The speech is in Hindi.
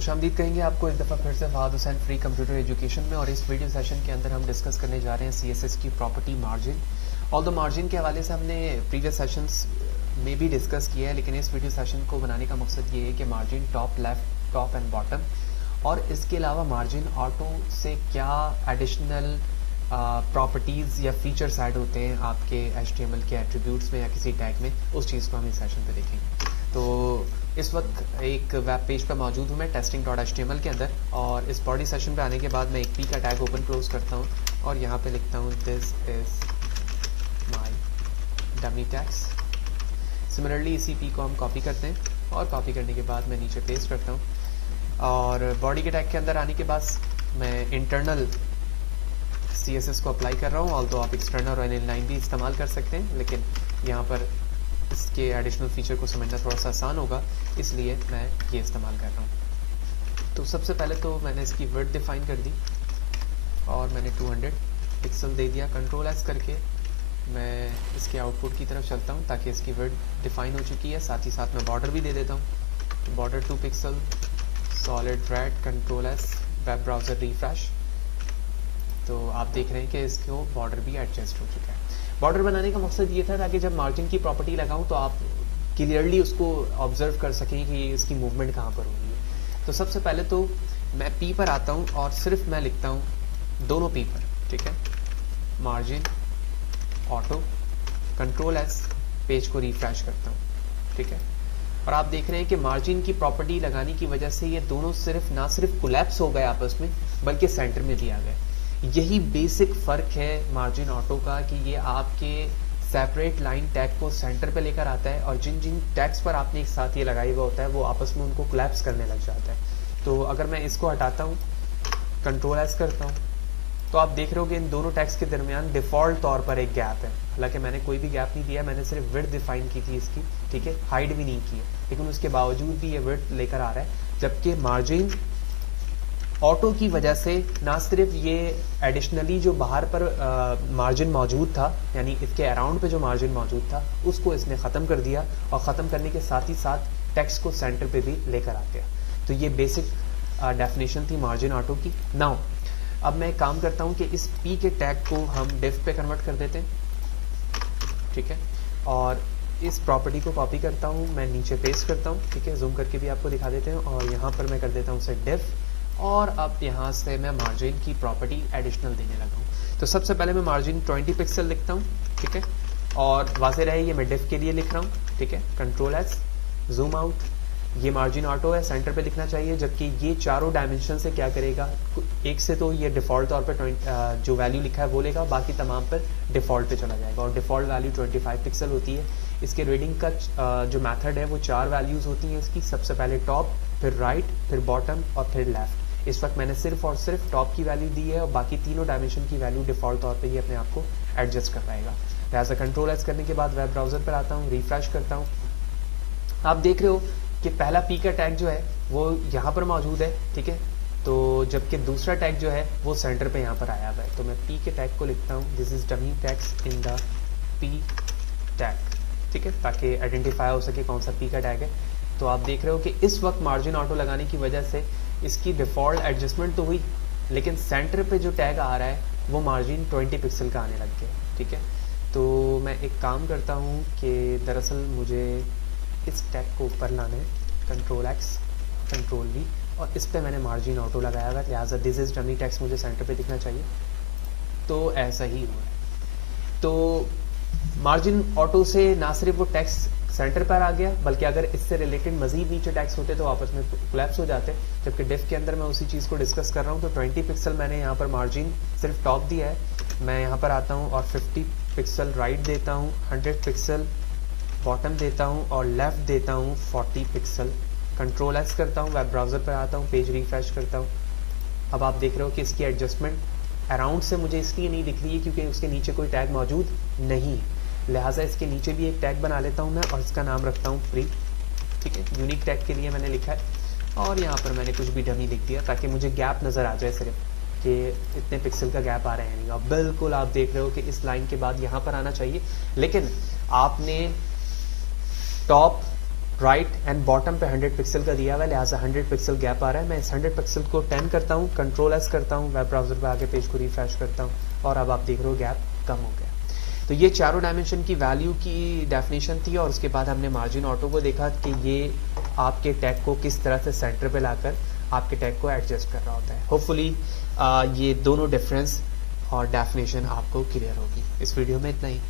खुशामदीद कहेंगे आपको एक दफ़ा फिर से Fahad Hussain free computer education में। और इस वीडियो सेशन के अंदर हम डिस्कस करने जा रहे हैं CSS की प्रॉपर्टी मार्जिन। ऑल्दो मार्जिन के हवाले से हमने प्रीवियस सेशंस में भी डिस्कस किया है, लेकिन इस वीडियो सेशन को बनाने का मकसद ये है कि margin top, left, top and bottom, और इसके अलावा मार्जिन ऑटो से क्या एडिशनल प्रॉपर्टीज़ या फीचर्स ऐड होते हैं आपके HTML के एट्रीब्यूट्स में या किसी टैग में, उस चीज़ को हम इस सेशन पे देखेंगे। तो इस वक्त एक वेब पेज पर मौजूद हूँ मैं testing.html के अंदर, और इस बॉडी सेशन पे आने के बाद मैं एक पी का टैग ओपन क्लोज करता हूँ और यहाँ पे लिखता हूँ this is my dummy tags. Similarly इसी पी को हम कॉपी करते हैं और कॉपी करने के बाद मैं नीचे पेस्ट करता हूँ, और बॉडी के टैग के अंदर आने के बाद मैं इंटरनल CSS को अप्लाई कर रहा हूँ। ऑल्दो आप एक्सटर्नल और inline भी इस्तेमाल कर सकते हैं, लेकिन यहाँ पर इसके एडिशनल फीचर को समझना थोड़ा सा आसान होगा, इसलिए मैं ये इस्तेमाल कर रहा हूँ। तो सबसे पहले तो मैंने इसकी विड्थ डिफाइन कर दी और मैंने 200 पिक्सल दे दिया। कंट्रोल एस करके मैं इसके आउटपुट की तरफ चलता हूँ ताकि इसकी विड्थ डिफाइन हो चुकी है। साथ ही साथ मैं बॉर्डर भी दे देता हूँ। तो border 2 pixel, solid red, control S, web browser refresh. तो आप देख रहे हैं कि इसको बॉर्डर भी एडजस्ट हो चुका है। बॉर्डर बनाने का मकसद ये था ताकि जब मार्जिन की प्रॉपर्टी लगाऊं तो आप क्लियरली उसको ऑब्जर्व कर सकें कि इसकी मूवमेंट कहाँ पर हो रही है। तो सबसे पहले तो मैं पी पर आता हूँ और सिर्फ मैं लिखता हूँ दोनों पी पर, ठीक है, margin auto, control S, page को रिफ्रेश करता हूँ, ठीक है। और आप देख रहे हैं कि मार्जिन की प्रॉपर्टी लगाने की वजह से ये दोनों ना सिर्फ कोलैप्स हो गए आपस में, बल्कि सेंटर में भी आ गए। यही बेसिक फ़र्क है मार्जिन ऑटो का कि ये आपके सेपरेट लाइन टैग को सेंटर पे लेकर आता है, और जिन जिन टैग्स पर आपने एक साथ ये लगाया हुआ होता है वो आपस में उनको कोलैप्स करने लग जाता है। तो अगर मैं इसको हटाता हूँ, कंट्रोल एस करता हूँ, तो आप देख रहे हो कि इन दोनों टैग्स के दरमियान डिफ़ॉल्ट तौर पर एक गैप है। हालांकि मैंने कोई भी गैप नहीं दिया, मैंने सिर्फ विड्थ डिफाइन की थी इसकी, ठीक है, हाइड भी नहीं की है, लेकिन उसके बावजूद भी ये विड्थ लेकर आ रहा है। जबकि मार्जिन ऑटो की वजह से ना सिर्फ ये एडिशनली जो बाहर पर मार्जिन मौजूद था, यानी इसके अराउंड पे जो मार्जिन मौजूद था उसको इसने ख़त्म कर दिया, और ख़त्म करने के साथ ही साथ टेक्स्ट को सेंटर पे भी लेकर आ गया। तो ये बेसिक डेफिनेशन थी मार्जिन ऑटो की। नाउ अब मैं काम करता हूँ कि इस पी के टैग को हम डिफ पे कन्वर्ट कर देते हैं, ठीक है, और इस प्रॉपर्टी को कॉपी करता हूँ, मैं नीचे पेस्ट करता हूँ, ठीक है, जूम करके भी आपको दिखा देते हैं, और यहाँ पर मैं कर देता हूँ उसे डिफ, और अब यहाँ से मैं मार्जिन की प्रॉपर्टी एडिशनल देने लगा हूँ। तो सबसे पहले मैं मार्जिन 20 पिक्सल लिखता हूँ, ठीक है, और वाज़ेह रहे ये मैं डिफ के लिए लिख रहा हूँ, ठीक है, कंट्रोल एस, जूम आउट। ये मार्जिन ऑटो है, सेंटर पे दिखना चाहिए, जबकि ये चारों डायमेंशन से क्या करेगा, एक से तो ये डिफ़ॉल्ट तौर पर जो वैल्यू लिखा है वो लेगा, बाकी तमाम पर डिफ़ॉल्ट पे चला जाएगा, और डिफ़ॉल्ट वैल्यू 25 पिक्सल होती है। इसके रीडिंग का जो मेथड है वो 4 वैल्यूज़ होती हैं इसकी। सबसे पहले टॉप, फिर राइट, फिर बॉटम और फिर लेफ्ट। इस वक्त मैंने सिर्फ और सिर्फ टॉप की वैल्यू दी है, और बाकी तीनों डायमेंशन की वैल्यू डिफ़ॉल्ट तौर पे ये अपने आप को एडजस्ट कर पाएगा। लिहाजा कंट्रोल एस करने के बाद वेब ब्राउज़र पर आता हूँ, रिफ्रेश करता हूँ। आप देख रहे हो कि पहला पी का टैग जो है वो यहाँ पर मौजूद है, ठीक है, तो जबकि दूसरा टैग जो है वो सेंटर पे यहाँ पर आया हुआ है। तो मैं पी के टैग को लिखता हूँ, this is dummy tags in the P tag, ठीक है, ताकि आइडेंटिफाई हो सके कौन सा पी का टैग है। तो आप देख रहे हो कि इस वक्त मार्जिन ऑटो लगाने की वजह से इसकी डिफ़ॉल्ट एडजस्टमेंट तो हुई, लेकिन सेंटर पे जो टैग आ रहा है वो मार्जिन 20 पिक्सल का आने लग गया, ठीक है। तो मैं एक काम करता हूँ कि दरअसल मुझे इस टैग को ऊपर लाना है, कंट्रोल एक्स, कंट्रोल वी, और इस पे मैंने मार्जिन ऑटो लगाया हुआ है, लिहाजा दिस इज डमी टैक्स मुझे सेंटर पे दिखना चाहिए। तो ऐसा ही हुआ है। तो मार्जिन ऑटो से ना सिर्फ वो टैक्स सेंटर पर आ गया, बल्कि अगर इससे रिलेटेड मजीद नीचे टैक्स होते तो आपस में कोलैप्स हो जाते। जबकि डिफ के अंदर मैं उसी चीज़ को डिस्कस कर रहा हूँ। तो 20 पिक्सल मैंने यहाँ पर मार्जिन सिर्फ टॉप दिया है। मैं यहाँ पर आता हूँ और 50 पिक्सल राइट देता हूँ, 100 पिक्सल बॉटम देता हूँ, और लेफ्ट देता हूँ 40 पिक्सल। कंट्रोल एस करता हूँ, वेब ब्राउज़र पर आता हूँ, पेज रिफ्रेश करता हूँ। अब आप देख रहे हो कि इसकी एडजस्टमेंट अराउंड से मुझे इसलिए नहीं दिख रही है क्योंकि उसके नीचे कोई टैग मौजूद नहीं है। लिहाजा इसके नीचे भी एक टैग बना लेता हूँ मैं, और इसका नाम रखता हूँ फ्री, ठीक है, यूनिक टैग के लिए मैंने लिखा है, और यहाँ पर मैंने कुछ भी डमी लिख दिया ताकि मुझे गैप नज़र आ जाए सिर्फ कि इतने पिक्सल का गैप आ रहे हैं नहीं। और बिल्कुल आप देख रहे हो कि इस लाइन के बाद यहाँ पर आना चाहिए, लेकिन आपने टॉप, राइट एंड बॉटम पे 100 पिक्सल का दिया हुआ है, लिहाजा 100 पिक्सल गैप आ रहा है। मैं इस 100 पिक्सल को 10 करता हूँ, कंट्रोल S करता हूँ, वेब ब्राउजर पे आके पेज को रिफ्रेश करता हूँ और अब आप देख रहे हो गैप कम हो गया। तो ये चारों डायमेंशन की वैल्यू की डेफिनेशन थी और उसके बाद हमने मार्जिन ऑटो को देखा कि ये आपके टैग को किस तरह से सेंटर पे लाकर आपके टैग को एडजस्ट कर रहा होता है। होपफुली ये दोनों डिफरेंस और डेफिनेशन आपको क्लियर होगी। इस वीडियो में इतना ही।